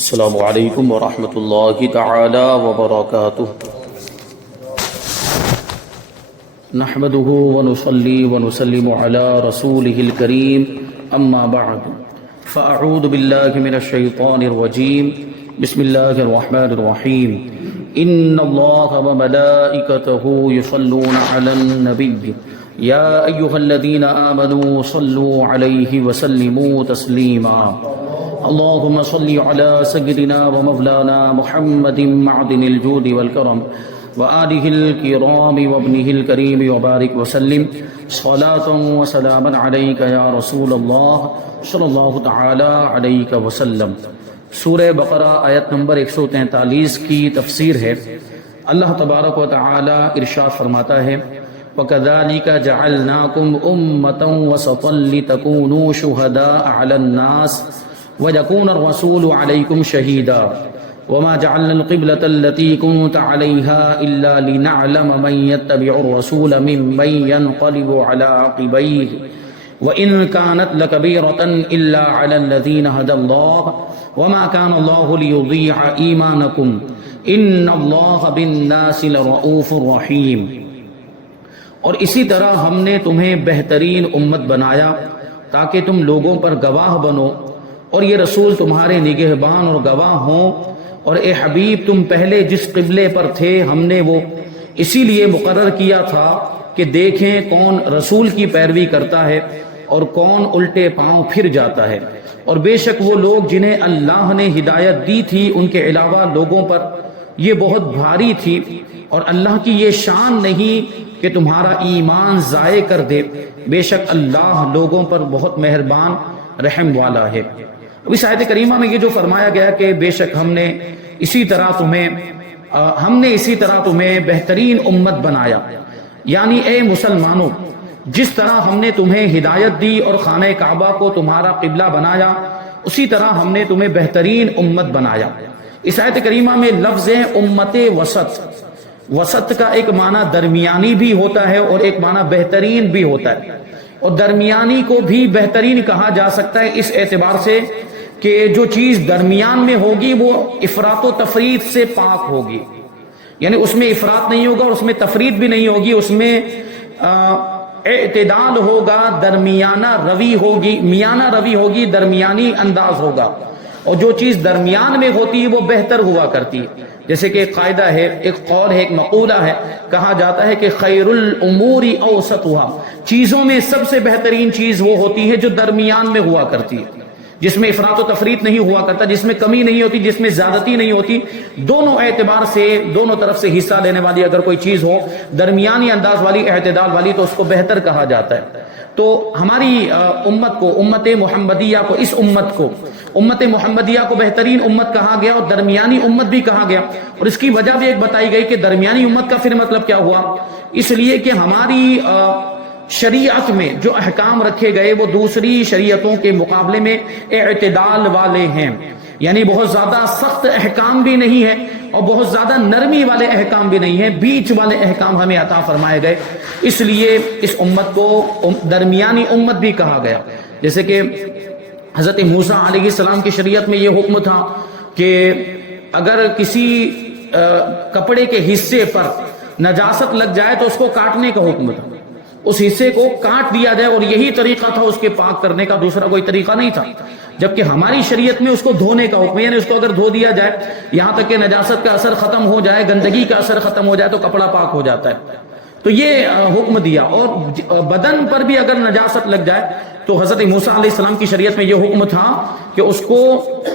السلام علیکم ورحمۃ اللہ تعالی وبرکاتہ نحمده ونصلي ونسلم على رسوله الكريم اما بعد فاعوذ بالله من الشيطان الرجيم بسم الله الرحمن الرحيم ان الله وملائكته يصلون على النبي يا ايها الذين امنوا صلوا عليه وسلموا تسليما اللهم صل على سيدنا ومولانا محمد معدن الجود والكرم وآله الكرام وابنه الكريم وبارك وسلم صلاة وسلاما عليك يا رسول الله صلی اللہ تعالی علیہ وسلم۔ سورہ بقرہ آیت نمبر 143 کی تفسیر ہے۔ اللہ تبارک و تعالی ارشاد فرماتا ہے وَكَذَلِكَ جَعَلْنَاكُمْ أُمَّةً وَسَطًا لِتَكُونُوا شُهَدَاءَ عَلَى النَّاسِ وَيَكُونَ الرَّسُولُ عَلَيْكُمْ شَهِيدًا وَمَا جَعَلْنَا الْقِبْلَةَ الَّتِي كُنتَ عَلَيْهَا إِلَّا لِنَعْلَمَ مَن يَتَّبِعُ الرَّسُولَ مِمَّن يَنقَلِبُ عَلَى عَقِبَيْهِ وَإِن كَانَتْ لَكَبِيرَةً إِلَّا عَلَى الَّذِينَ هَدَى اللَّهُ وَمَا كَانَ اللَّهُ لِيُضِيعَ إِيمَانَكُمْ إِنَّ اللَّهَ بِالنَّاسِ لَرَءُوفٌ رَحِيمٌ۔ اور اسی طرح ہم نے تمہیں بہترین امت بنایا تاکہ تم لوگوں پر گواہ بنو، اور یہ رسول تمہارے نگہبان اور گواہ ہوں۔ اور اے حبیب تم پہلے جس قبلے پر تھے ہم نے وہ اسی لیے مقرر کیا تھا کہ دیکھیں کون رسول کی پیروی کرتا ہے اور کون الٹے پاؤں پھر جاتا ہے۔ اور بے شک وہ لوگ جنہیں اللہ نے ہدایت دی تھی ان کے علاوہ لوگوں پر یہ بہت بھاری تھی، اور اللہ کی یہ شان نہیں کہ تمہارا ایمان ضائع کر دے، بے شک اللہ لوگوں پر بہت مہربان رحم والا ہے۔ اب اس آیت کریمہ میں یہ جو فرمایا گیا کہ بے شک ہم نے اسی طرح تمہیں بہترین امت بنایا، یعنی اے مسلمانوں جس طرح ہم نے تمہیں ہدایت دی اور خانہ کعبہ کو تمہارا قبلہ بنایا اسی طرح ہم نے تمہیں بہترین امت بنایا۔ اس آیت کریمہ میں لفظ ہے امت وسط۔ وسط کا ایک معنی درمیانی بھی ہوتا ہے اور ایک معنی بہترین بھی ہوتا ہے، اور درمیانی کو بھی بہترین کہا جا سکتا ہے اس اعتبار سے کہ جو چیز درمیان میں ہوگی وہ افراط و تفرید سے پاک ہوگی، یعنی اس میں افراط نہیں ہوگا اور اس میں تفرید بھی نہیں ہوگی، اس میں اعتدال ہوگا، درمیانہ روی ہوگی، میانہ روی ہوگی، درمیانی انداز ہوگا، اور جو چیز درمیان میں ہوتی ہے وہ بہتر ہوا کرتی ہے۔ جیسے کہ ایک قاعدہ ہے، ایک قول ہے، ایک مقولہ ہے، کہا جاتا ہے کہ خیر الامور اوسطها، چیزوں میں سب سے بہترین چیز وہ ہوتی ہے جو درمیان میں ہوا کرتی ہے، جس میں افراط و تفریط نہیں ہوا کرتا، جس میں کمی نہیں ہوتی، جس میں زیادتی نہیں ہوتی، دونوں اعتبار سے دونوں طرف سے حصہ لینے والی اگر کوئی چیز ہو درمیانی انداز والی، اعتدال والی، تو اس کو بہتر کہا جاتا ہے۔ تو ہماری امت کو، امت محمدیہ کو، اس امت کو، امت محمدیہ کو بہترین امت کہا گیا اور درمیانی امت بھی کہا گیا، اور اس کی وجہ بھی ایک بتائی گئی کہ درمیانی امت کا پھر مطلب کیا ہوا، اس لیے کہ ہماری شریعت میں جو احکام رکھے گئے وہ دوسری شریعتوں کے مقابلے میں اعتدال والے ہیں، یعنی بہت زیادہ سخت احکام بھی نہیں ہے اور بہت زیادہ نرمی والے احکام بھی نہیں ہیں، بیچ والے احکام ہمیں عطا فرمائے گئے، اس لیے اس امت کو درمیانی امت بھی کہا گیا۔ جیسے کہ حضرت موسیٰ علیہ السلام کی شریعت میں یہ حکم تھا کہ اگر کسی کپڑے کے حصے پر نجاست لگ جائے تو اس کو کاٹنے کا حکم تھا، اس حصے کو کاٹ دیا جائے، اور یہی طریقہ تھا اس کے پاک کرنے کا، دوسرا کوئی طریقہ نہیں تھا۔ جبکہ ہماری شریعت میں اس کو دھونے کا حکم ہے، یعنی اس کو اگر دھو دیا جائے یہاں تک کہ نجاست کا اثر ختم ہو جائے، گندگی کا اثر ختم ہو جائے تو کپڑا پاک ہو جاتا ہے، تو یہ حکم دیا۔ اور بدن پر بھی اگر نجاست لگ جائے تو حضرت موسیٰ علیہ السلام کی شریعت میں یہ حکم تھا کہ اس کو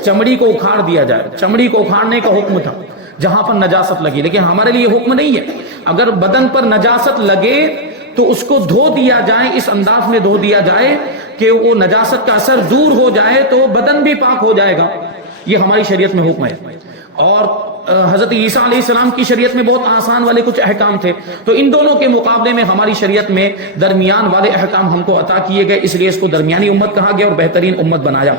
چمڑی کو اکھاڑ دیا جائے، چمڑی کو اکھاڑنے کا حکم تھا جہاں پر نجاست لگی۔ لیکن ہمارے لیے حکم نہیں ہے، اگر بدن پر نجاست لگے تو اس کو دھو دیا جائے، اس انداز میں دھو دیا جائے کہ وہ نجاست کا اثر دور ہو جائے تو بدن بھی پاک ہو جائے گا، یہ ہماری شریعت میں حکم ہے۔ اور حضرت عیسیٰ علیہ السلام کی شریعت میں بہت آسان والے کچھ احکام تھے، تو ان دونوں کے مقابلے میں ہماری شریعت میں درمیان والے احکام ہم کو عطا کیے گئے، اس لیے اس کو درمیانی امت کہا گیا اور بہترین امت بنایا۔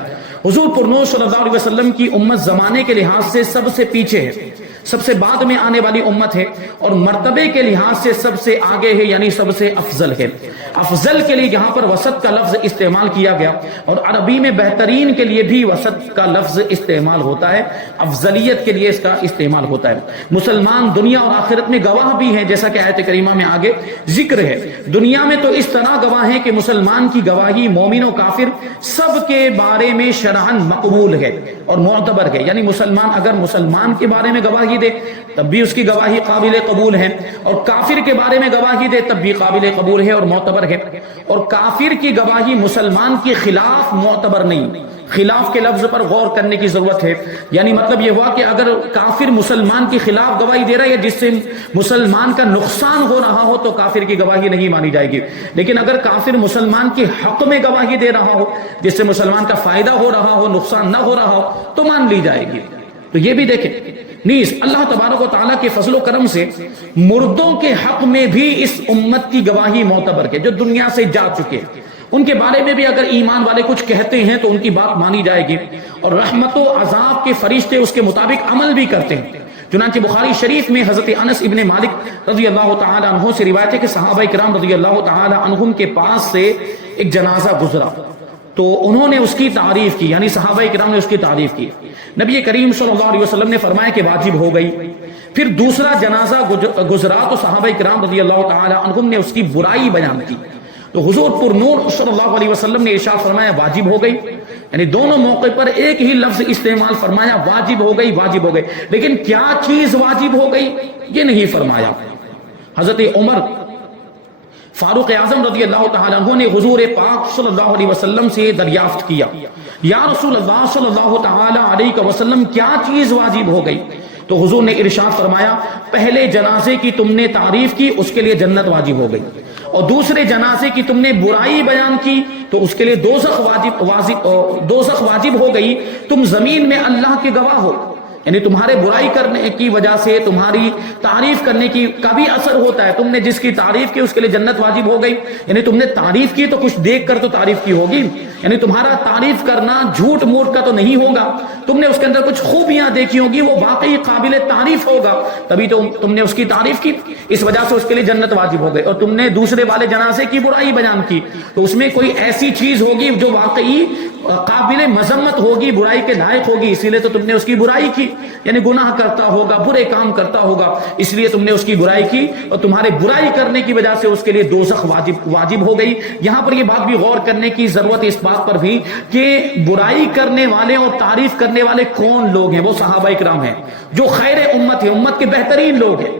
حضور پرنور صلی اللہ علیہ وسلم کی امت زمانے کے لحاظ سے سب سے پیچھے ہے، سب سے بعد میں آنے والی امت ہے اور مرتبے کے لحاظ سے سب سے آگے ہے، یعنی سب سے افضل ہے۔ افضل کے لیے یہاں پر وسط کا لفظ استعمال کیا گیا، اور عربی میں بہترین کے لیے بھی وسط کا لفظ استعمال ہوتا ہے، افضلیت کے لیے اس کا استعمال ہوتا ہے۔ مسلمان دنیا اور آخرت میں گواہ بھی ہیں، جیسا کہ آیت کریمہ میں آگے ذکر ہے۔ دنیا میں تو اس طرح گواہ ہیں کہ مسلمان کی گواہی مومن و کافر سب کے بارے میں شرعاً مقبول ہے اور معتبر ہے، یعنی مسلمان اگر مسلمان کے بارے میں گواہی دے تب بھی اس کی گواہی قابل قبول ہے، اور کافر کے بارے میں گواہی دے تب بھی قابل قبول ہے اور معتبر ہے۔ اور کافر کی گواہی مسلمان کے خلاف معتبر نہیں۔ خلاف کے لفظ پر غور کرنے کی ضرورت ہے، یعنی مطلب یہ ہوا کہ اگر کافر مسلمان کے خلاف گواہی دے رہا ہے یا جس سے مسلمان کا نقصان ہو رہا ہو تو کافر کی گواہی نہیں مانی جائے گی، لیکن اگر کافر مسلمان کے حق میں گواہی دے رہا ہو جس سے مسلمان کا فائدہ ہو رہا ہو، نقصان نہ ہو رہا ہو، تو مان لی جائے گی۔ تو یہ بھی دیکھیں نیز اللہ تبارک و تعالیٰ کے فضل و کرم سے مردوں کے حق میں بھی اس امت کی گواہی معتبر ہے، جو دنیا سے جا چکے، ان کے بارے میں بھی اگر ایمان والے کچھ کہتے ہیں تو ان کی بات مانی جائے گی، اور رحمت و عذاب کے فرشتے اس کے مطابق عمل بھی کرتے ہیں۔ چنانچہ بخاری شریف میں حضرت انس ابن مالک رضی اللہ تعالی عنہ سے روایت ہے کہ صحابہ کرام رضی اللہ تعالی عنہم کے پاس سے ایک جنازہ گزرا تو انہوں نے اس کی تعریف کی، یعنی صحابہ کرام نے اس کی تعریف کی۔ نبی کریم صلی اللہ علیہ وسلم نے فرمایا کہ واجب ہو گئی۔ پھر دوسرا جنازہ گزرا تو صحابہ کرام رضی اللہ تعالی عنہم نے اس کی برائی بیان کی، تو حضور پر نور صلی اللہ علیہ وسلم نے ارشاد فرمایا واجب ہو گئی، یعنی دونوں موقع پر ایک ہی لفظ استعمال فرمایا، واجب ہو گئی، واجب ہو گئی، لیکن کیا چیز واجب ہو گئی یہ نہیں فرمایا۔ حضرت عمر فاروق اعظم رضی اللہ تعالی عنہ نے حضور پاک صلی اللہ علیہ وسلم سے دریافت کیا، یا رسول اللہ صلی اللہ تعالی علیہ وسلم کیا چیز واجب ہو گئی؟ تو حضور نے ارشاد فرمایا پہلے جنازے کی تم نے تعریف کی، اس کے لیے جنت واجب ہو گئی، اور دوسرے جنازے کی تم نے برائی بیان کی تو اس کے لیے دوزخ واجب ہو گئی۔ تم زمین میں اللہ کے گواہ ہو، یعنی تمہارے برائی کرنے کی وجہ سے تمہاری تعریف کرنے کی کا بھی اثر ہوتا ہے۔ تم نے جس کی تعریف کی اس کے لیے جنت واجب ہو گئی، یعنی تم نے تعریف کی تو کچھ دیکھ کر تو تعریف کی ہوگی، یعنی تمہارا تعریف کرنا جھوٹ موٹ کا تو نہیں ہوگا، تم نے اس کے اندر کچھ خوبیاں دیکھی ہوگی، وہ واقعی قابل تعریف ہوگا، تبھی تو تم نے اس کی تعریف کی، اس وجہ سے اس کے لیے جنت واجب ہو گئی۔ اور تم نے دوسرے والے جنازے کی برائی بیان کی تو اس میں کوئی ایسی چیز ہوگی جو واقعی قابل مذمت ہوگی، برائی کے لائق ہوگی، اسی لیے تو تم نے اس کی برائی کی، یعنی گناہ کرتا ہوگا، برے کام کرتا ہوگا، اس لیے تم نے اس کی برائی کی، اور تمہارے برائی کرنے کی وجہ سے اس کے لیے دوزخ واجب ہو گئی۔ یہاں پر یہ بات بھی غور کرنے کی ضرورت ہے اس بات پر بھی کہ برائی کرنے والے اور تعریف کرنے والے کون لوگ ہیں؟ وہ صحابہ کرام ہیں جو خیر امت ہے، امت کے بہترین لوگ ہیں،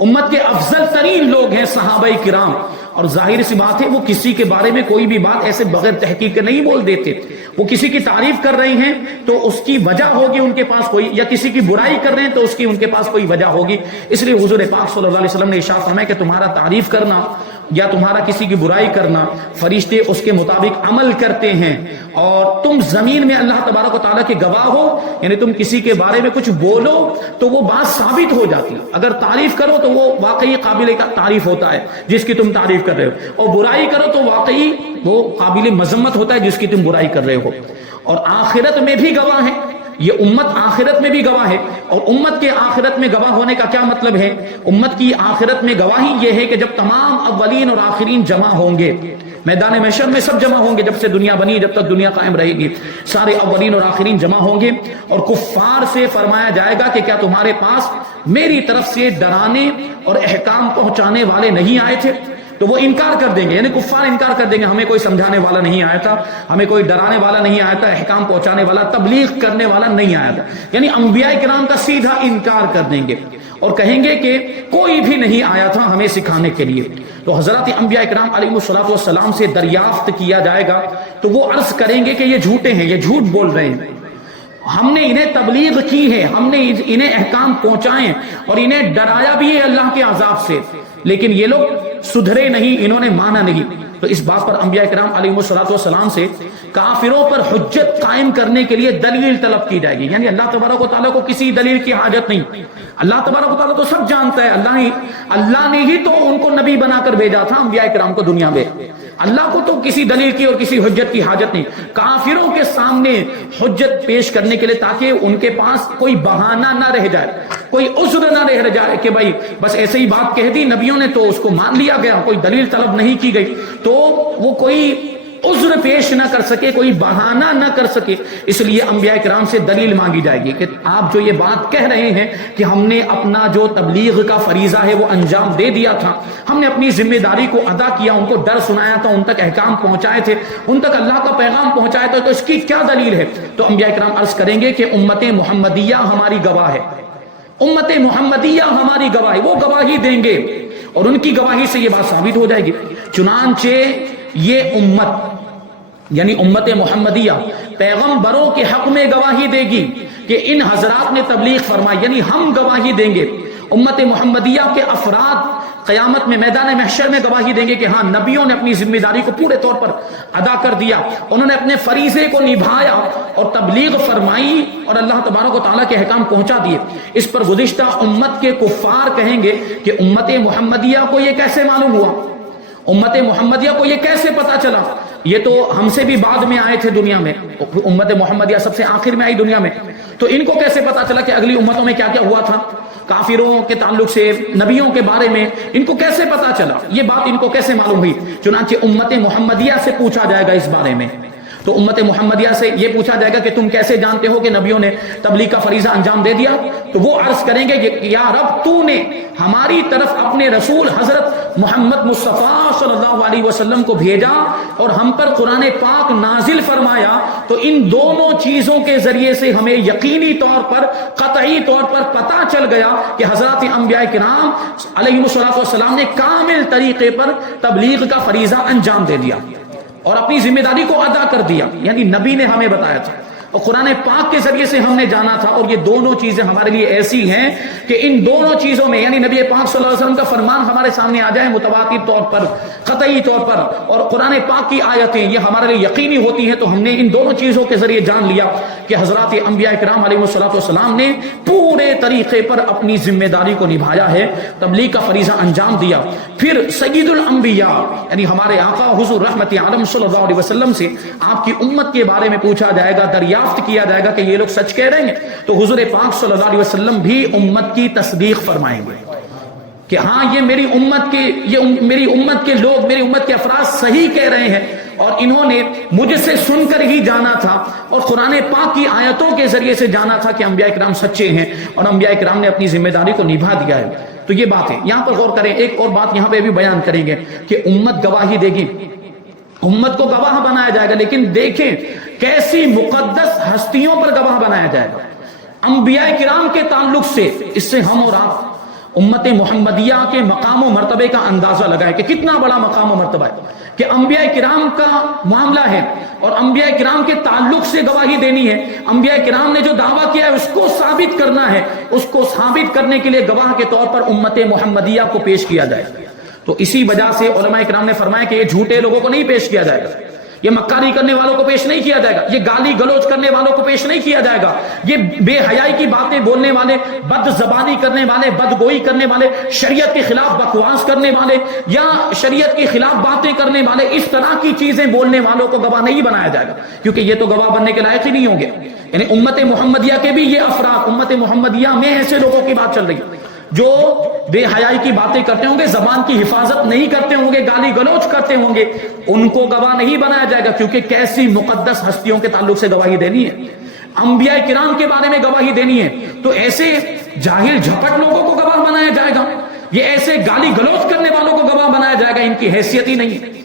امت کے افضل ترین لوگ ہیں صحابہ کرام، اور ظاہر سی بات ہے وہ کسی کے بارے میں کوئی بھی بات ایسے بغیر تحقیق کے نہیں بول دیتے۔ وہ کسی کی تعریف کر رہے ہیں تو اس کی وجہ ہوگی ان کے پاس کوئی، یا کسی کی برائی کر رہے ہیں تو اس کی ان کے پاس کوئی وجہ ہوگی۔ اس لیے حضور پاک صلی اللہ علیہ وسلم نے ارشاد فرمایا کہ تمہارا تعریف کرنا یا تمہارا کسی کی برائی کرنا فرشتے اس کے مطابق عمل کرتے ہیں، اور تم زمین میں اللہ تبارک و تعالیٰ کے گواہ ہو، یعنی تم کسی کے بارے میں کچھ بولو تو وہ بات ثابت ہو جاتی ہے، اگر تعریف کرو تو وہ واقعی قابل تعریف ہوتا ہے جس کی تم تعریف کر رہے ہو، اور برائی کرو تو واقعی وہ قابل مذمت ہوتا ہے جس کی تم برائی کر رہے ہو۔ اور آخرت میں بھی گواہ ہے، یہ امت آخرت میں بھی گواہ ہے، اور امت کے آخرت میں گواہ ہونے کا کیا مطلب ہے؟ امت کی آخرت میں گواہی یہ ہے کہ جب تمام اولین اور آخرین جمع ہوں گے میدان محشر میں، سب جمع ہوں گے، جب سے دنیا بنی جب تک دنیا قائم رہے گی سارے اولین اور آخرین جمع ہوں گے، اور کفار سے فرمایا جائے گا کہ کیا تمہارے پاس میری طرف سے ڈرانے اور احکام پہنچانے والے نہیں آئے تھے؟ تو وہ انکار کر دیں گے، یعنی کفار انکار کر دیں گے ہمیں کوئی سمجھانے والا نہیں آیا تھا، ہمیں کوئی ڈرانے والا نہیں آیا تھا، احکام پہنچانے والا، تبلیغ کرنے والا نہیں آیا تھا، یعنی انبیاء کرام کا سیدھا انکار کر دیں گے اور کہیں گے کہ کوئی بھی نہیں آیا تھا ہمیں سکھانے کے لیے۔ تو حضرات انبیاء کرام علیہ الصلوۃ والسلام سے دریافت کیا جائے گا تو وہ عرض کریں گے کہ یہ جھوٹے ہیں، یہ جھوٹ بول رہے ہیں، ہم نے انہیں تبلیغ کی ہے، ہم نے انہیں احکام پہنچائے اور انہیں ڈرایا بھی ہے اللہ کے عذاب سے، لیکن یہ لوگ سدھرے نہیں، انہوں نے مانا نہیں۔ تو اس بات پر انبیاء کرام علیہ الصلوۃ والسلام سے کافروں پر حجت قائم کرنے کے لیے دلیل طلب کی جائے گی، یعنی اللہ تبارک و تعالیٰ کو کسی دلیل کی حاجت نہیں، اللہ تبارک و تعالیٰ تو سب جانتا ہے، اللہ نے ہی تو ان کو نبی بنا کر بھیجا تھا انبیاء کرام کو دنیا میں، اللہ کو تو کسی دلیل کی اور کسی حجت کی حاجت نہیں، کافروں کے سامنے حجت پیش کرنے کے لیے تاکہ ان کے پاس کوئی بہانہ نہ رہ جائے، کوئی عذر نہ رہ جائے کہ بھائی بس ایسے ہی بات کہہ دی نبیوں نے تو اس کو مان لیا گیا، کوئی دلیل طلب نہیں کی گئی، تو وہ کوئی عذر پیش نہ کر سکے، کوئی بہانہ نہ کر سکے، اس لیے انبیاء کرام سے دلیل مانگی جائے گی کہ آپ جو یہ بات کہہ رہے ہیں کہ ہم نے اپنا جو تبلیغ کا فریضہ ہے وہ انجام دے دیا تھا، ہم نے اپنی ذمہ داری کو ادا کیا، ان کو ڈر سنایا تھا، ان تک احکام پہنچائے تھے، ان تک اللہ کا پیغام پہنچایا تھا، تو اس کی کیا دلیل ہے؟ تو انبیاء کرام عرض کریں گے کہ امت محمدیہ ہماری گواہ ہے، امت محمدیہ ہماری گواہ ہے، وہ گواہی دیں گے اور ان کی گواہی سے یہ بات ثابت ہو جائے گی۔ چنانچہ یہ امت یعنی امت محمدیہ پیغمبروں کے حق میں گواہی دے گی کہ ان حضرات نے تبلیغ فرمائی، یعنی ہم گواہی دیں گے، امت محمدیہ کے افراد قیامت میں میدان محشر میں گواہی دیں گے کہ ہاں نبیوں نے اپنی ذمہ داری کو پورے طور پر ادا کر دیا، انہوں نے اپنے فریضے کو نبھایا اور تبلیغ فرمائی اور اللہ تبارک و تعالیٰ کے احکام پہنچا دیے۔ اس پر گزشتہ امت کے کفار کہیں گے کہ امت محمدیہ کو یہ کیسے معلوم ہوا، امت محمدیہ کو یہ کیسے پتا چلا، یہ تو ہم سے بھی بعد میں آئے تھے دنیا میں، امت محمدیہ سب سے آخر میں آئی دنیا میں، تو ان کو کیسے پتا چلا کہ اگلی امتوں میں کیا کیا ہوا تھا، کافروں کے تعلق سے، نبیوں کے بارے میں ان کو کیسے پتا چلا، یہ بات ان کو کیسے معلوم ہوئی؟ چنانچہ امت محمدیہ سے پوچھا جائے گا اس بارے میں، تو امت محمدیہ سے یہ پوچھا جائے گا کہ تم کیسے جانتے ہو کہ نبیوں نے تبلیغ کا فریضہ انجام دے دیا؟ تو وہ عرض کریں گے کہ یا رب تو نے ہماری طرف اپنے رسول حضرت محمد مصطفیٰ صلی اللہ علیہ وسلم کو بھیجا اور ہم پر قرآن پاک نازل فرمایا، تو ان دونوں چیزوں کے ذریعے سے ہمیں یقینی طور پر، قطعی طور پر پتہ چل گیا کہ حضرات انبیاء کرام علیہ السلام نے کامل طریقے پر تبلیغ کا فریضہ انجام دے دیا اور اپنی ذمہ داری کو ادا کر دیا، یعنی نبی نے ہمیں بتایا تھا اور قرآن پاک کے ذریعے سے ہم نے جانا تھا، اور یہ دونوں چیزیں ہمارے لیے ایسی ہیں کہ ان دونوں چیزوں میں یعنی نبی پاک صلی اللہ علیہ وسلم کا فرمان ہمارے سامنے آ جائے متواتر طور پر، قطعی طور پر، اور قرآن پاک کی آیتیں یہ ہمارے لیے یقینی ہوتی ہیں، تو ہم نے ان دونوں چیزوں کے ذریعے جان لیا کہ حضرات انبیاء کرام علیہ السلام نے پورے طریقے پر اپنی ذمہ داری کو نبھایا ہے، تبلیغ کا فریضہ انجام دیا۔ پھر سید الانبیاء یعنی ہمارے آقا حضور رحمت عالم صلی اللہ علیہ وسلم سے آپ کی امت کے بارے میں پوچھا جائے گا، دریافت کیا جائے گا کہ یہ لوگ سچ کہہ رہے ہیں، تو حضور پاک صلی اللہ علیہ وسلم بھی امت کی تصدیق فرمائیں گے کہ ہاں یہ میری امت کے لوگ، میری امت کے افراد صحیح کہہ رہے ہیں، اور انہوں نے مجھ سے سن کر ہی جانا تھا اور قرآن پاک کی آیتوں کے ذریعے سے جانا تھا کہ انبیاء کرام سچے ہیں اور انبیاء کرام نے اپنی ذمہ داری کو نبھا دیا ہے۔ تو یہ بات ہے، یہاں پر غور کریں، ایک اور بات یہاں پہ بھی بیان کریں گے کہ امت گواہی دے گی، امت کو گواہ بنایا جائے گا، لیکن دیکھیں کیسی مقدس ہستیوں پر گواہ بنایا جائے گا، انبیاء کرام کے تعلق سے۔ اس سے ہم اور آپ امت محمدیہ کے مقام و مرتبے کا اندازہ لگائیں کہ کتنا بڑا مقام و مرتبہ ہے کہ انبیاء کرام کا معاملہ ہے اور انبیاء کرام کے تعلق سے گواہی دینی ہے، انبیاء کرام نے جو دعویٰ کیا ہے اس کو ثابت کرنا ہے، اس کو ثابت کرنے کے لیے گواہ کے طور پر امت محمدیہ کو پیش کیا جائے۔ تو اسی وجہ سے علماء کرام نے فرمایا کہ یہ جھوٹے لوگوں کو نہیں پیش کیا جائے گا، یہ مکاری کرنے والوں کو پیش نہیں کیا جائے گا، یہ گالی گلوچ کرنے والوں کو پیش نہیں کیا جائے گا، یہ بے حیائی کی باتیں بولنے والے، بد زبانی کرنے والے، بدگوئی کرنے والے، شریعت کے خلاف بکواس کرنے والے یا شریعت کے خلاف باتیں کرنے والے، اس طرح کی چیزیں بولنے والوں کو گواہ نہیں بنایا جائے گا، کیونکہ یہ تو گواہ بننے کے لائق ہی نہیں ہوں گے۔ یعنی امت محمدیہ کے بھی یہ افراد، امت محمدیہ میں ایسے لوگوں کی بات چل رہی ہے جو بے حیائی کی باتیں کرتے ہوں گے، زبان کی حفاظت نہیں کرتے ہوں گے، گالی گلوچ کرتے ہوں گے، ان کو گواہ نہیں بنایا جائے گا، کیونکہ کیسی مقدس ہستیوں کے تعلق سے گواہی دینی ہے، انبیاء کرام کے بارے میں گواہی دینی ہے، تو ایسے جاہل جھپٹ لوگوں کو گواہ بنایا جائے گا، یہ ایسے گالی گلوچ کرنے والوں کو گواہ بنایا جائے گا، ان کی حیثیت ہی نہیں ہے۔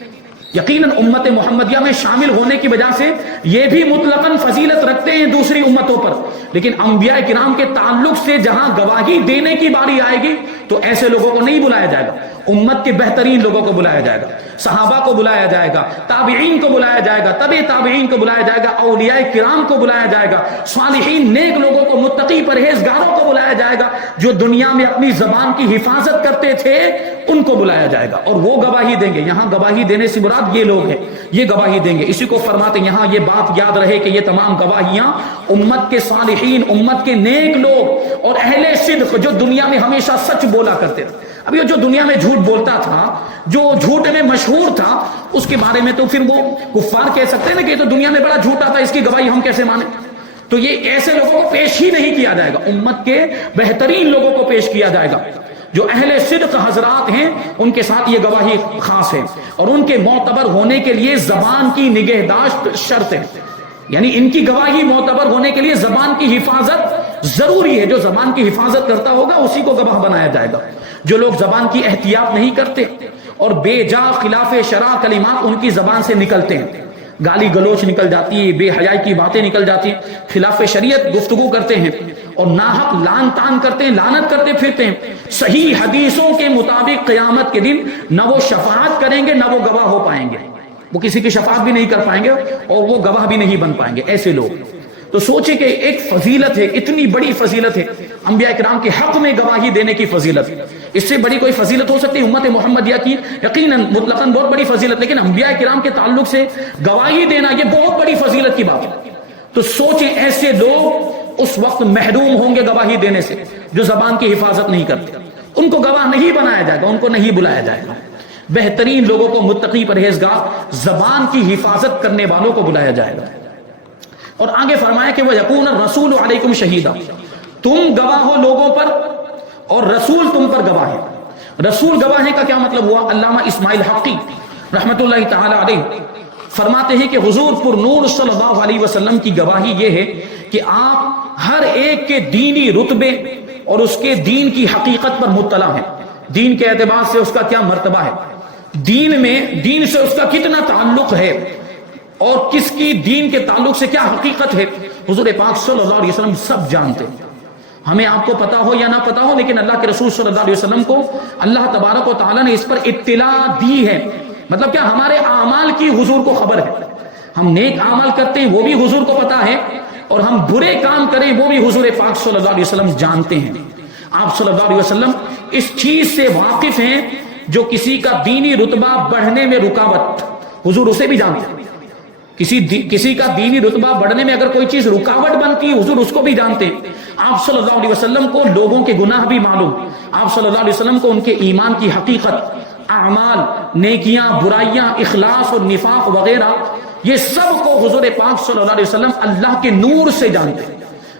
یقیناً امت محمدیہ میں شامل ہونے کی وجہ سے یہ بھی مطلقاً فضیلت رکھتے ہیں دوسری امتوں پر، لیکن انبیاء کرام کے تعلق سے جہاں گواہی دینے کی باری آئے گی تو ایسے لوگوں کو نہیں بلایا جائے گا، امت کے بہترین لوگوں کو بلایا جائے گا، صحابہ کو بلایا جائے گا، تابعین کو بلایا جائے گا، تبع تابعین کو بلایا جائے گا، اولیاء کرام کو بلایا جائے گا، صالحین نیک لوگوں کو، متقی پرہیزگاروں کو بلایا جائے گا، جو دنیا میں اپنی زبان کی حفاظت کرتے تھے ان کو بلایا جائے گا، اور وہ گواہی دیں گے۔ یہاں گواہی دینے سے مراد یہ لوگ ہیں، یہ گواہی دیں گے۔ اسی کو فرماتے یہاں یہ بات یاد رہے کہ یہ تمام گواہیاں امت کے صالحین، امت کے نیک لوگ اور اہل صدق جو دنیا میں ہمیشہ سچ بولا کرتے تھے، اب یہ جو دنیا میں جھوٹ بولتا تھا، جو جھوٹ میں مشہور تھا، اس کے بارے میں تو پھر وہ کفار کہہ سکتے ہیں نا کہ یہ تو دنیا میں بڑا جھوٹا تھا، اس کی گواہی ہم کیسے مانیں؟ تو یہ ایسے لوگوں کو پیش ہی نہیں کیا جائے گا، امت کے بہترین لوگوں کو پیش کیا جائے گا، جو اہل صدق حضرات ہیں ان کے ساتھ یہ گواہی خاص ہے، اور ان کے معتبر ہونے کے لیے زبان کی نگہداشت شرط ہے، یعنی ان کی گواہی معتبر ہونے کے لیے زبان کی حفاظت ضروری ہے، جو زبان کی حفاظت کرتا ہوگا اسی کو گواہ بنایا جائے گا۔ جو لوگ زبان کی احتیاط نہیں کرتے اور بے جا خلاف شرع کلمات ان کی زبان سے نکلتے ہیں، گالی گلوچ نکل جاتی ہے، بے حیائی کی باتیں نکل جاتی ہیں، خلاف شریعت گفتگو کرتے ہیں اور ناحق لان تان کرتے ہیں، لعنت کرتے پھرتے ہیں، صحیح حدیثوں کے مطابق قیامت کے دن نہ وہ شفاعت کریں گے نہ وہ گواہ ہو پائیں گے، وہ کسی کی شفاعت بھی نہیں کر پائیں گے اور وہ گواہ بھی نہیں بن پائیں گے ایسے لوگ۔ تو سوچیں کہ ایک فضیلت ہے، اتنی بڑی فضیلت ہے انبیاء کرام کے حق میں گواہی دینے کی فضیلت، اس سے بڑی کوئی فضیلت ہو سکتی ہے امت محمدیہ کی؟ یقیناً مطلقاً بہت بڑی فضیلت، لیکن انبیاء کرام کے تعلق سے گواہی دینا یہ بہت بڑی فضیلت کی بات ہے۔ تو سوچیں ایسے لوگ اس وقت محروم ہوں گے گواہی دینے سے جو زبان کی حفاظت نہیں کرتے، ان کو گواہ نہیں بنایا جائے گا، ان کو نہیں بلایا جائے گا۔ بہترین لوگوں کو، متقی پرہیزگار زبان کی حفاظت کرنے والوں کو بلایا جائے گا۔ اور آگے فرمایا کہ وہ یکون الرسول علیکم شہیدا، تم گواہ ہو لوگوں پر اور رسول تم پر گواہ ہے۔ رسول گواہ کا کیا مطلب ہوا؟ علامہ اسماعیل حقی رحمۃ اللہ تعالی علیہ فرماتے ہیں کہ حضور پر نور صلی اللہ علیہ وسلم کی گواہی یہ ہے کہ آپ ہر ایک کے دینی رتبے اور اس کے دین کی حقیقت پر مطلع ہیں، دین کے اعتبار سے اس کا کیا مرتبہ ہے، دین میں دین سے اس کا کتنا تعلق ہے اور کس کی دین کے تعلق سے کیا حقیقت ہے، حضور پاک صلی اللہ علیہ وسلم سب جانتے ہیں۔ ہمیں آپ کو پتا ہو یا نہ پتا ہو، لیکن اللہ کے رسول صلی اللہ علیہ وسلم کو اللہ تبارک و تعالیٰ نے اس پر اطلاع دی ہے، مطلب کیا ہمارے اعمال کی حضور کو خبر ہے، ہم نیک اعمال کرتے ہیں وہ بھی حضور کو پتا ہے اور ہم برے کام کریں وہ بھی حضور پاک صلی اللہ علیہ وسلم جانتے ہیں۔ آپ صلی اللہ علیہ وسلم اس چیز سے واقف ہیں جو کسی کا دینی رتبہ بڑھنے میں رکاوٹ، حضور اسے بھی جانتے ہیں، کسی کا دینی رتبہ بڑھنے میں اگر کوئی چیز رکاوٹ بنتی ہے حضور اس کو بھی جانتے ہیں۔ آپ صلی اللہ علیہ وسلم کو لوگوں کے گناہ بھی معلوم، آپ صلی اللہ علیہ وسلم کو ان کے ایمان کی حقیقت، اعمال، نیکیاں، برائیاں، اخلاص اور نفاق وغیرہ، یہ سب کو حضور پاک صلی اللہ علیہ وسلم اللہ کے نور سے جانتے ہیں،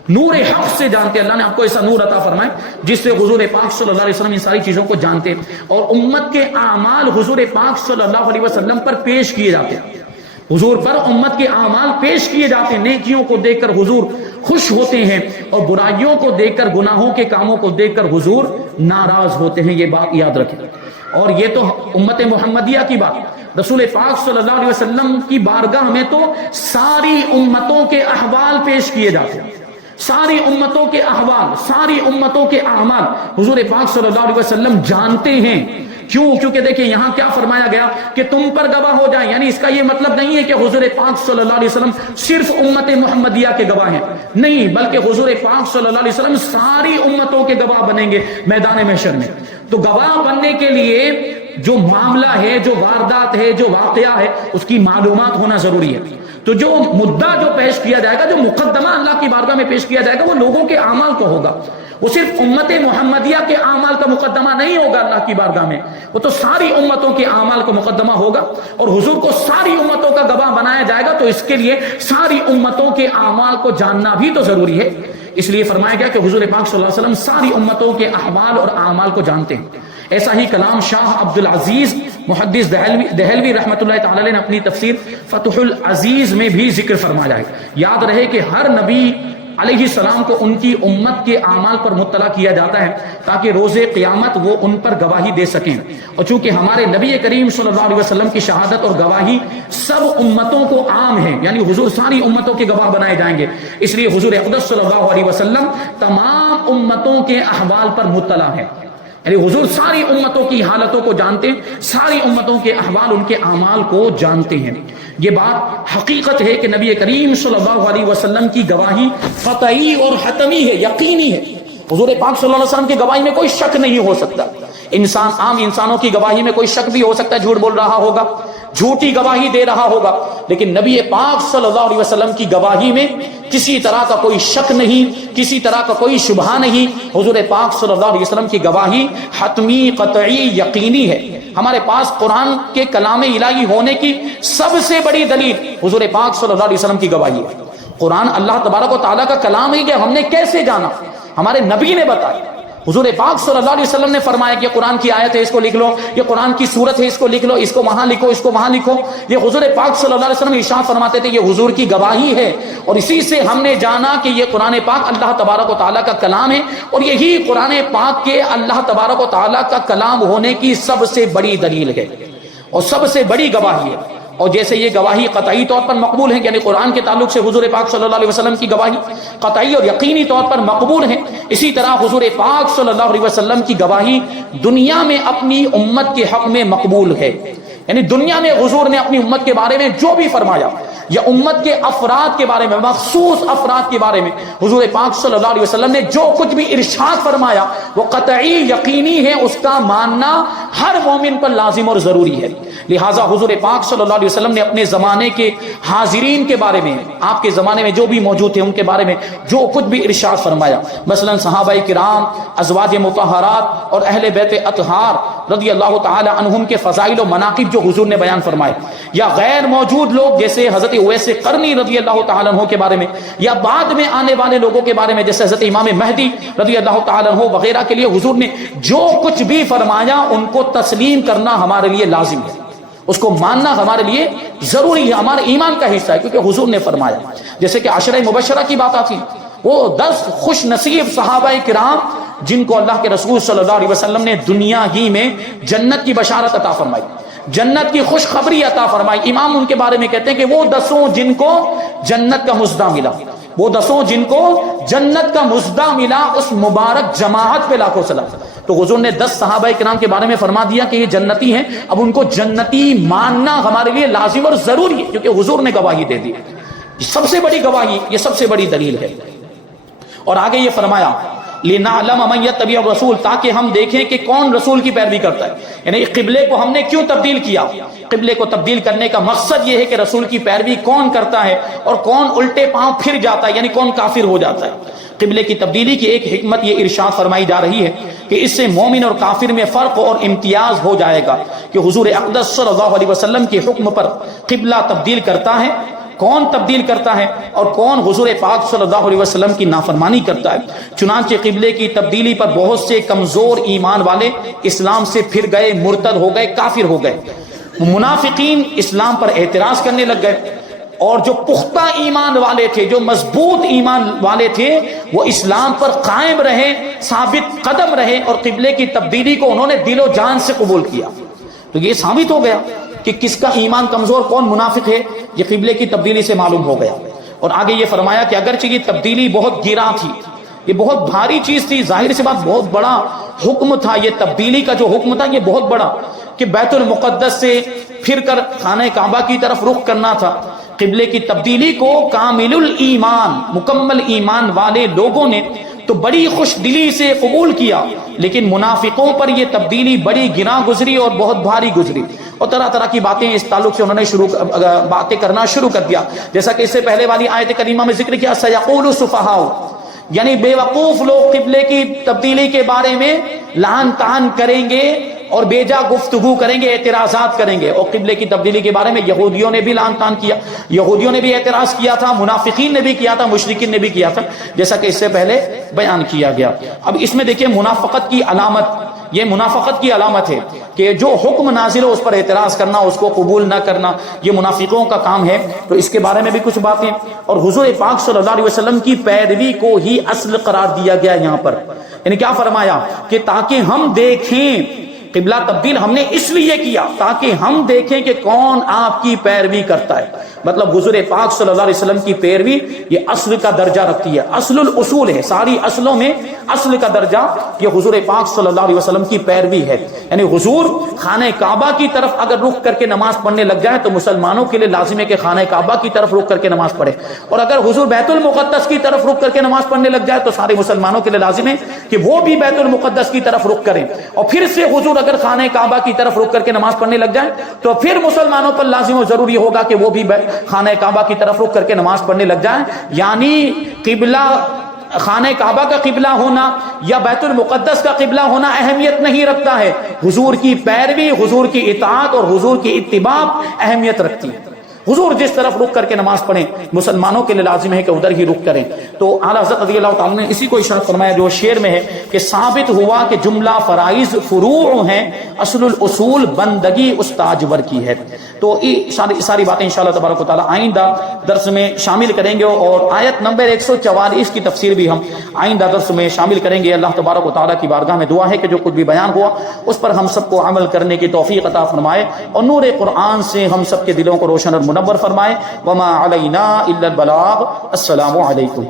نور حق سے جانتے ہیں۔ اللہ نے آپ کو ایسا نور عطا فرمائے جس سے حضور پاک صلی اللہ علیہ وسلم ان ساری چیزوں کو جانتے ہیں، اور امت کے اعمال حضور پاک صلی اللہ علیہ وسلم پر پیش کیے جاتے ہیں، حضور پر امت کے اعمال پیش کیے جاتے ہیں، نیکیوں کو دیکھ کر حضور خوش ہوتے ہیں اور برائیوں کو دیکھ کر، گناہوں کے کاموں کو دیکھ کر حضور ناراض ہوتے ہیں، یہ بات یاد رکھیں۔ اور یہ تو امت محمدیہ کی بات، رسول پاک صلی اللہ علیہ وسلم کی بارگاہ میں تو ساری امتوں کے احوال پیش کیے جاتے ہیں، ساری امتوں کے احوال، ساری امتوں کے اعمال حضور پاک صلی اللہ علیہ وسلم جانتے ہیں۔ کیوں؟ کیونکہ دیکھیں یہاں کیا فرمایا گیا کہ تم پر گواہ ہو جائیں، یعنی اس کا یہ مطلب نہیں ہے کہ حضور پاک صلی اللہ علیہ وسلم صرف امت محمدیہ کے گواہ ہیں، نہیں، بلکہ حضور پاک صلی اللہ علیہ وسلم ساری امتوں کے گواہ بنیں گے میدان محشر میں۔ تو گواہ بننے کے لیے جو معاملہ ہے، جو واردات ہے، جو واقعہ ہے، اس کی معلومات ہونا ضروری ہے۔ تو جو مدعا جو پیش کیا جائے گا، جو مقدمہ اللہ کی بارگاہ میں پیش کیا جائے گا، وہ لوگوں کے اعمال کو ہوگا، وہ صرف امت محمدیہ کے اعمال کا مقدمہ نہیں ہوگا اللہ کی بارگاہ میں، وہ تو ساری امتوں کے اعمال کا مقدمہ ہوگا، اور حضور کو ساری امتوں کا گواہ بنایا جائے گا، تو اس کے لیے ساری امتوں کے اعمال کو جاننا بھی تو ضروری ہے۔ اس لیے فرمایا گیا کہ حضور پاک صلی اللہ علیہ وسلم ساری امتوں کے احوال اور اعمال کو جانتے ہیں۔ ایسا ہی کلام شاہ عبد العزیز محدث دہلوی رحمۃ اللہ تعالی علیہ نے اپنی تفسیر فتح العزیز میں بھی ذکر فرمایا ہے۔ یاد رہے کہ ہر نبی علیہ السلام کو ان کی امت کے اعمال پر مطلع کیا جاتا ہے تاکہ روز قیامت وہ ان پر گواہی دے سکیں، اور چونکہ ہمارے نبی کریم صلی اللہ علیہ وسلم کی شہادت اور گواہی سب امتوں کو عام ہے، یعنی حضور ساری امتوں کے گواہ بنائے جائیں گے، اس لیے حضور اقدس صلی اللہ علیہ وسلم تمام امتوں کے احوال پر مطلع ہے، یعنی حضور ساری امتوں کی حالتوں کو جانتے ہیں، ساری امتوں کے احوال، ان کے اعمال کو جانتے ہیں۔ یہ بات حقیقت ہے کہ نبی کریم صلی اللہ علیہ وسلم کی گواہی قطعی اور حتمی ہے، یقینی ہے۔ حضور پاک صلی اللہ علیہ وسلم کی گواہی میں کوئی شک نہیں ہو سکتا۔ عام انسانوں کی گواہی میں کوئی شک بھی ہو سکتا ہے، جھوٹ بول رہا ہوگا، جھوٹی گواہی دے رہا ہوگا، لیکن نبی پاک صلی اللہ علیہ وسلم کی گواہی میں کسی طرح کا کوئی شک نہیں، کسی طرح کا کوئی شبہ نہیں۔ حضور پاک صلی اللہ علیہ وسلم کی گواہی حتمی، قطعی، یقینی ہے۔ ہمارے پاس قرآن کے کلام الہی ہونے کی سب سے بڑی دلیل حضور پاک صلی اللہ علیہ وسلم کی گواہی ہے۔ قرآن اللہ تبارک و تعالیٰ کا کلام ہی کہ ہم نے کیسے جانا؟ ہمارے نبی نے بتایا۔ حضور پاک صلی اللہ علیہ وسلم نے فرمایا کہ یہ قرآن کی آیت ہے، اس کو لکھ لو، یہ قرآن کی سورت ہے، اس کو لکھ لو، اس کو وہاں لکھو، اس کو وہاں لکھو۔ یہ حضور پاک صلی اللہ علیہ وسلم ارشاد فرماتے تھے یہ حضور کی گواہی ہے، اور اسی سے ہم نے جانا کہ یہ قرآن پاک اللہ تبارک و تعالیٰ کا کلام ہے، اور یہی قرآن پاک کے اللہ تبارک و تعالیٰ کا کلام ہونے کی سب سے بڑی دلیل ہے اور سب سے بڑی گواہی ہے۔ اور جیسے یہ گواہی قطعی طور پر مقبول ہے، یعنی قرآن کے تعلق سے حضور پاک صلی اللہ علیہ وسلم کی گواہی قطعی اور یقینی طور پر مقبول ہے، اسی طرح حضور پاک صلی اللہ علیہ وسلم کی گواہی دنیا میں اپنی امت کے حق میں مقبول ہے۔ یعنی دنیا میں حضور نے اپنی امت کے بارے میں جو بھی فرمایا، یا امت کے افراد کے بارے میں، مخصوص افراد کے بارے میں حضور پاک صلی اللہ علیہ وسلم نے جو کچھ بھی ارشاد فرمایا وہ قطعی یقینی ہے، اس کا ماننا ہر مومن پر لازم اور ضروری ہے۔ لہٰذا حضور پاک صلی اللہ علیہ وسلم نے اپنے زمانے کے حاضرین کے بارے میں، آپ کے زمانے میں جو بھی موجود تھے ان کے بارے میں جو کچھ بھی ارشاد فرمایا، مثلا صحابہ کرام، ازواج مطہرات اور اہل بیت اطہار رضی اللہ تعالی عنہم کے فضائل و مناقب جو حضور نے بیان فرمائے، یا غیر موجود لوگ جیسے حضرت اویس قرنی رضی اللہ تعالی عنہ کے بارے میں، یا بعد میں آنے والے لوگوں کے بارے میں جیسے حضرت امام مہدی رضی اللہ تعالی عنہ وغیرہ کے لیے حضور نے جو کچھ بھی فرمایا ان کو تسلیم کرنا ہمارے لیے لازم ہے، اس کو ماننا ہمارے لیے ضروری ہے، ہمارے ایمان کا حصہ ہے، کیونکہ حضور نے فرمایا۔ جیسے کہ عشرہ مبشرہ کی بات آتی، وہ 10 خوش نصیب صحابہ کرام جن کو اللہ کے رسول صلی اللہ علیہ وسلم نے دنیا ہی میں جنت کی بشارت عطا فرمائی، جنت کی خوشخبری عطا فرمائی۔ امام ان کے بارے میں کہتے ہیں کہ وہ 10 جن کو جنت کا مژدہ ملا، وہ 10 جن کو جنت کا مژدہ ملا، اس مبارک جماعت پہ لاکھوں سلام۔ تو حضور نے 10 صحابہ کرام کے بارے میں فرما دیا کہ یہ جنتی ہیں، اب ان کو جنتی ماننا ہمارے لیے لازم اور ضروری ہے، کیونکہ حضور نے گواہی دے دی۔ یہ سب سے بڑی گواہی، یہ سب سے بڑی دلیل ہے۔ اور آگے یہ فرمایا لِنَعْلَمَ مَن يَتَّبِعُ الرَّسُولَ، تاکہ ہم دیکھیں کہ کون رسول کی پیروی کرتا ہے۔ یعنی قبلے کو ہم نے کیوں تبدیل کیا؟ قبلے کو تبدیل کرنے کا مقصد یہ ہے کہ رسول کی پیروی کون کرتا ہے اور کون الٹے پاؤں پھر جاتا ہے، یعنی کون کافر ہو جاتا ہے۔ قبلے کی تبدیلی کی ایک حکمت یہ ارشاد فرمائی جا رہی ہے کہ اس سے مومن اور کافر میں فرق اور امتیاز ہو جائے گا کہ حضور اقدس صلی اللہ علیہ وسلم کے حکم پر قبلہ تبدیل کرتا ہے، کون تبدیل کرتا ہے، اور کون حضور پاک صلی اللہ علیہ وسلم کی نافرمانی کرتا ہے۔ چنانچہ قبلے کی تبدیلی پر بہت سے کمزور ایمان والے اسلام سے پھر گئے، مرتد ہو گئے، کافر ہو گئے۔ منافقین اسلام پر اعتراض کرنے لگ گئے، اور جو پختہ ایمان والے تھے، جو مضبوط ایمان والے تھے، وہ اسلام پر قائم رہے، ثابت قدم رہے، اور قبلے کی تبدیلی کو انہوں نے دل و جان سے قبول کیا۔ تو یہ ثابت ہو گیا کہ کس کا ایمان کمزور، کون منافق ہے، یہ قبلے کی تبدیلی سے معلوم ہو گیا۔ اور آگے یہ فرمایا کہ اگرچہ یہ تبدیلی بہت گراں تھی، یہ بہت بھاری چیز تھی، ظاہر سی بات بہت بڑا حکم تھا، یہ تبدیلی کا جو حکم تھا یہ بہت بڑا، کہ بیت المقدس سے پھر کر خانہ کعبہ کی طرف رخ کرنا تھا۔ قبلے کی تبدیلی کو کامل الایمان، مکمل ایمان والے لوگوں نے تو بڑی خوش دلی سے قبول کیا، لیکن منافقوں پر یہ تبدیلی بڑی گراں گزری اور بہت بھاری گزری، اور طرح طرح کی باتیں اس تعلق سے انہوں نے باتیں کرنا شروع کر دیا، جیسا کہ اس سے پہلے والی آیت کریمہ میں ذکر کیا، سیقول السفہاء، یعنی بے وقوف لوگ قبلے کی تبدیلی کے بارے میں لعن طعن کریں گے اور بیجا گفتگو کریں گے، اعتراضات کریں گے۔ اور قبلے کی تبدیلی کے بارے میں یہودیوں نے بھی لعن طعن کیا، یہودیوں نے بھی اعتراض کیا تھا، منافقین نے بھی کیا تھا، مشرکین نے بھی کیا تھا، جیسا کہ اس سے پہلے بیان کیا گیا۔ اب اس میں دیکھیں منافقت کی علامت، یہ منافقت کی علامت ہے کہ جو حکم نازل ہو اس پر اعتراض کرنا، اس کو قبول نہ کرنا، یہ منافقوں کا کام ہے۔ تو اس کے بارے میں بھی کچھ باتیں، اور حضور پاک صلی اللہ علیہ وسلم کی پیروی کو ہی اصل قرار دیا گیا یہاں پر۔ یعنی کیا فرمایا کہ تاکہ ہم دیکھیں، قبلہ تبدیل ہم نے اس لیے کیا تاکہ ہم دیکھیں کہ کون آپ کی پیروی کرتا ہے۔ مطلب حضور پاک صلی اللہ علیہ وسلم کی پیروی یہ اصل کا درجہ رکھتی ہے، اصل الاصول ہے، ساری اصلوں میں اصل کا درجہ یہ حضور پاک صلی اللہ علیہ وسلم کی پیروی ہے۔ یعنی حضور خانہ کعبہ کی طرف اگر رخ کر کے نماز پڑھنے لگ جائے تو مسلمانوں کے لیے لازم ہے کہ خانہ کعبہ کی طرف رخ کر کے نماز پڑھے، اور اگر حضور بیت المقدس کی طرف رخ کر کے نماز پڑھنے لگ جائے تو سارے مسلمانوں کے لیے لازم ہے کہ وہ بھی بیت المقدس کی طرف رخ کریں۔ اور پھر سے حضور اگر خانہ کعبہ کی طرف رک کر کے نماز پڑھنے لگ جائیں تو پھر مسلمانوں پر لازم و ضروری ہوگا کہ وہ بھی خانہ کعبہ کی طرف رک کر کے نماز پڑھنے لگ جائیں. یعنی قبلہ خانہ کعبہ کا قبلہ ہونا یا بیت المقدس کا قبلہ ہونا اہمیت نہیں رکھتا ہے. حضور کی پیروی، حضور کی اطاعت اور حضور کی اتباع اہمیت رکھتی ہے. حضور جس طرف رک کر کے نماز پڑھیں مسلمانوں کے لیے لازم ہے کہ ادھر ہی رک کریں. تو اعلیٰ حضرت رضی اللہ تعالیٰ نے اسی کو ارشاد فرمایا جو شعر میں ہے کہ ثابت ہوا کہ جملہ فرائض فروع ہیں، اصل الاصول بندگی استاجور کی ہے. تو ساری باتیں انشاءاللہ تبارک و تعالیٰ آئندہ درس میں شامل کریں گے، اور آیت نمبر 144 کی تفسیر بھی ہم آئندہ درس میں شامل کریں گے. اللہ تبارک و تعالیٰ کی بارگاہ میں دعا ہے کہ جو کچھ بھی بیان ہوا اس پر ہم سب کو عمل کرنے کی توفیق عطا فرمائے اور نور قرآن سے ہم سب کے دلوں کو روشن اور منور فرمائے. وما علینا الا البلاغ. السلام علیکم.